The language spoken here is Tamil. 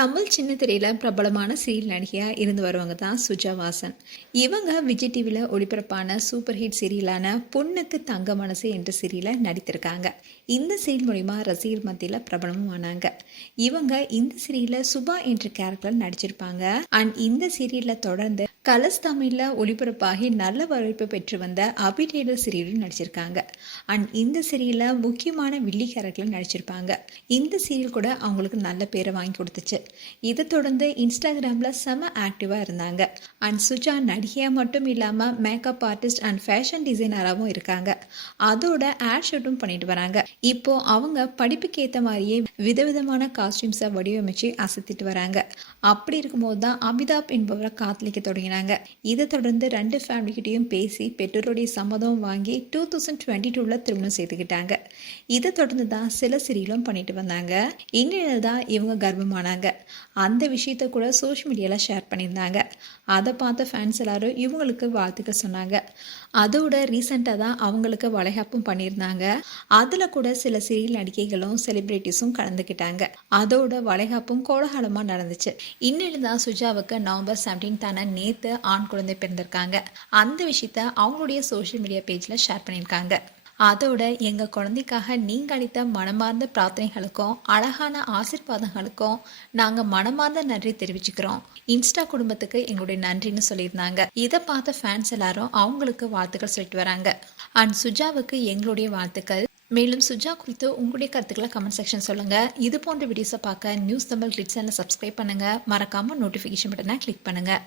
தமிழ் சின்ன திரையில பிரபலமான சீரியல் நடிகையா இருந்து வருவங்க தான் சுஜா வாசன். இவங்க விஜய் டிவியில் ஒளிபரப்பான சூப்பர் ஹிட் சீரியலான பொண்ணுக்கு தங்க மனசு என்ற சீரியலை நடித்திருக்காங்க. இந்த சீரியல் மூலிமா ரசிகர் மத்தியில் பிரபலமும் ஆனாங்க. இவங்க இந்த சீரியலில் சுபா என்ற கேரக்டர் நடிச்சிருப்பாங்க. அண்ட் இந்த சீரியலில் தொடர்ந்து கலர்ஸ் தமிழில் ஒளிபரப்பாகி நல்ல வரவேற்பு பெற்று வந்த அபிடேடர் சீரியலில் நடிச்சிருக்காங்க. அண்ட் இந்த சீரியலில் முக்கியமான வில்லி கேரக்டரில் நடிச்சிருப்பாங்க. இந்த சீரியல் கூட அவங்களுக்கு நல்ல பேரை வாங்கி கொடுத்துச்சு. இதை தொடர்ந்து இன்ஸ்டாகிராமில் செம ஆக்டிவாக இருந்தாங்க. அண்ட் சுஜா நடிகையாக மட்டும் இல்லாமல் மேக்கப் ஆர்டிஸ்ட் அண்ட் ஃபேஷன் டிசைனராகவும் இருக்காங்க. அதோட ஆட் ஷூட்டும் பண்ணிட்டு வராங்க. இப்போ அவங்க படிப்புக்கு ஏற்ற மாதிரியே விதவிதமான காஸ்டியூம்ஸை வடிவமைச்சு அசத்திட்டு வராங்க. அப்படி இருக்கும்போது தான் அமிதாப் என்பவரை காதலிக்க தொடங்கினாங்க. இதை தொடர்ந்து ரெண்டு ஃபேமிலிக்கிட்டையும் பேசி பெற்றோருடைய சம்மதம் வாங்கி 2022 திருமணம் செய்துக்கிட்டாங்க. இதை தொடர்ந்து தான் சில சீரியலும் பண்ணிட்டு வந்தாங்க. இந்நிலையில் தான் இவங்க கர்ப்பமானாங்க. அந்த விஷயத்த கூட சோஷியல் மீடியாவில் ஷேர் பண்ணியிருந்தாங்க. அதை பார்த்த ஃபேன்ஸ் எல்லாரும் இவங்களுக்கு வாழ்த்துக்கள் சொன்னாங்க. அதோட ரீசெண்டாக தான் அவங்களுக்கு வளைகாப்பும் பண்ணியிருந்தாங்க. அதில் கூட சில சீரியல் நடிகைகளும் செலிப்ரிட்டிஸும் கலந்துக்கிட்டாங்க. அதோட வளைகாப்பும் கோலாகலமாக நடந்துச்சு. இந்நிலையில் தான் சுஜாவுக்கு நவம்பர் 17 நேற்று ஆண் குழந்தை பிறந்திருக்காங்க. அந்த விஷயத்த அவங்களுடைய சோஷியல் மீடியா பேஜில் ஷேர் பண்ணியிருக்காங்க. அதோட எங்கள் குழந்தைக்காக நீங்கள் அளித்த மனமார்ந்த பிரார்த்தனைகளுக்கும் அழகான ஆசீர்வாதங்களுக்கும் நாங்கள் மனமார்ந்த நன்றி தெரிவிச்சுக்கிறோம். இன்ஸ்டா குடும்பத்துக்கு எங்களுடைய நன்றின்னு சொல்லியிருந்தாங்க. இதை பார்த்த ஃபேன்ஸ் எல்லாரும் அவங்களுக்கு வாழ்த்துக்கள் சொல்லிட்டு வராங்க. அண்ட் சுஜாவுக்கு எங்களுடைய வாழ்த்துக்கள். மேலும் சுஜா குறித்து உங்களுடைய கருத்துக்களை கமெண்ட் செக்ஷன் சொல்லுங்கள். இது போன்ற வீடியோஸை பார்க்க நியூஸ் தமிழ் கிளிட்ஸ் சேனலை சப்ஸ்கிரைப் பண்ணுங்கள். மறக்காமல் நோட்டிஃபிகேஷன் பட்டனை கிளிக் பண்ணுங்கள்.